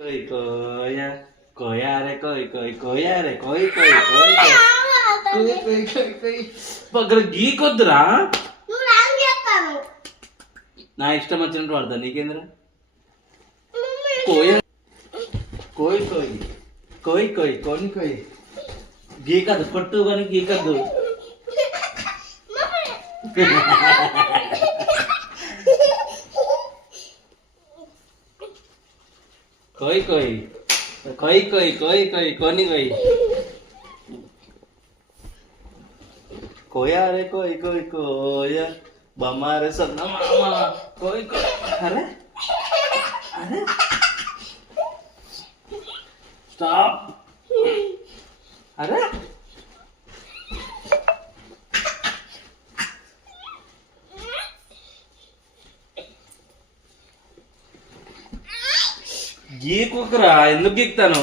कोई कोया कोया रे कोई कोई कोया रे कोई कोई कोई कोई कोई कोई कोई పగర గీకొద్దురా నువ్వు రాంగ్ చేస్తాను నా ఇష్టం వచ్చినట్టు వాడతా నీకేంద్రా కోయ కోయి కోయి కోయి కోయి కొని కోయి గీకద్దు కొట్టు కానీ గీకద్దు कोई कोई कोई कोई कोई कोई कोनी कोई कोया रे कोई कोई कोया बमा रे सन्ना मामा कोई कोई अरे अरे स्टॉप अरे గీకురా ఎందుకు గీక్తాను